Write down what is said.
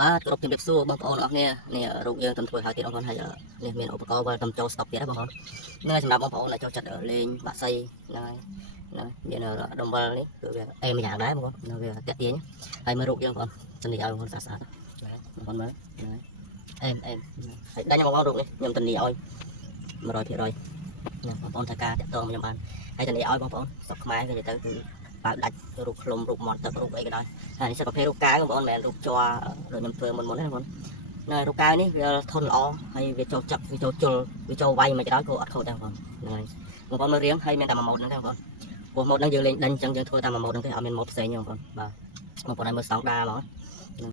បាទគ្រប់ជំរាបសួរបងប្អូនអរគ្នានេះរូបយើងទៅធ្វើហើយទៀតបងប្អូនហើយនេះមានឧបករណ៍វិលតាមចូល stop ទៀតបងប្អូនហ្នឹងសម្រាប់បងប្អូនដែលចូលចិត្តលេងបាក់សីហ្នឹងហើយមានដុំវិលនេះគឺវាអេម្យ៉ាងដែរបងប្អូនវាតាក់ទាញហើយមើលរូបយើងបងប្អូនសន្និឲ្យបងប្អូនស្អាតបងប្អូនមើលហ្នឹងអេហើយដាច់បងប្អូនរូបនេះខ្ញុំធានាឲ្យ 100% បងប្អូនត្រូវការតាក់ទងខ្ញុំបានហើយធានាឲ្យបងប្អូនស្រុកខ្មែរគេទៅគឺបើដាច់រូបឃ្លុំរូបមាត់ទឹករូបអីក៏ដោយហើយនេះសិតប្រភេទរូបកាយបងប្អូនមិនមែនរូបជ័រដូចខ្ញុំធ្វើមុនទេបងប្អូននៅរូបកាយនេះវាធន់ល្អហើយវាចូលចិត្តវាចូលជុលវាចូលវាយមិនក៏ដោយក៏អត់ខូចដែរបងប្អូនហ្នឹងហើយបងប្អូនមើលរៀងហើយមានតែមួយម៉ូតហ្នឹងទេបងប្អូនព្រោះម៉ូតហ្នឹងយើងលេងដេញអញ្ចឹងយើងធ្វើតាមមួយម៉ូតហ្នឹងទេអត់មានម៉ូតផ្សេងទេបងប្អូនបាទបងប្អូនឲ្យមើលស្តង់ដារហ្មង